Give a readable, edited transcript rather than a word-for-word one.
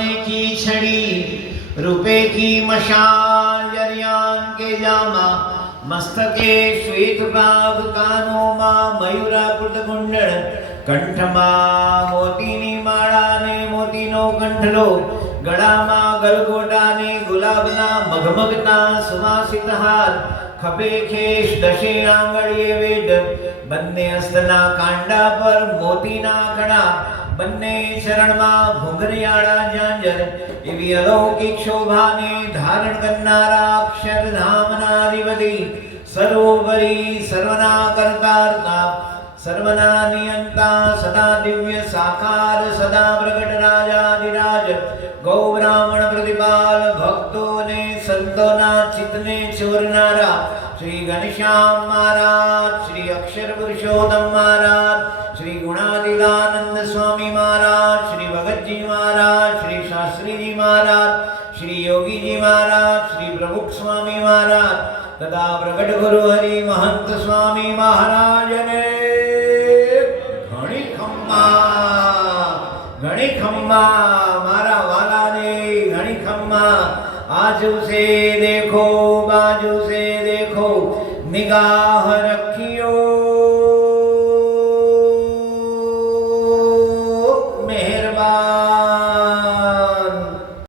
सोने की छड़ी रूपे की मशाल जरियान के जामा मस्तके श्वेत प्राग कानों में मयूराकृत कुंडल कंठमा मोतीनी माळा ने मोतीनो कंठलो गळाમાં ગલગોટા ને ગુલાબના મઘમગતા સુવાસિત હાર ખભે ખેશ દશે આંગળીએ વેદ બંને હસ્તના કાંડા પર મોતીના કણા બંને ચરણમાં ઘૂંઘરિયાળા ઝાંઝર એવી અલૌકિક શોભાને ધારણ કરનારા અક્ષરધામના અધિપતિ સર્વોપરી સર્વના કર્તા सर्वना नियंता सदा दिव्य साकार सदा प्रकट राजाधिराज गौ ब्राह्मण प्रतिपाल भक्तों ने संतों ना चित्तने चोरनारा श्री घनश्याम महाराज श्री अक्षर पुरुषोत्तम महाराज श्री गुणादिलानंद स्वामी महाराज श्री भगत जी महाराज श्री शास्त्री जी महाराज श्री योगी जी महाराज श्री प्रमुख स्वामी महाराज तथा प्रकट गुरु हरि महंत स्वामी महाराज ने घणी खम्मा मारा वाला ने घणी खम्मा आज उसे दे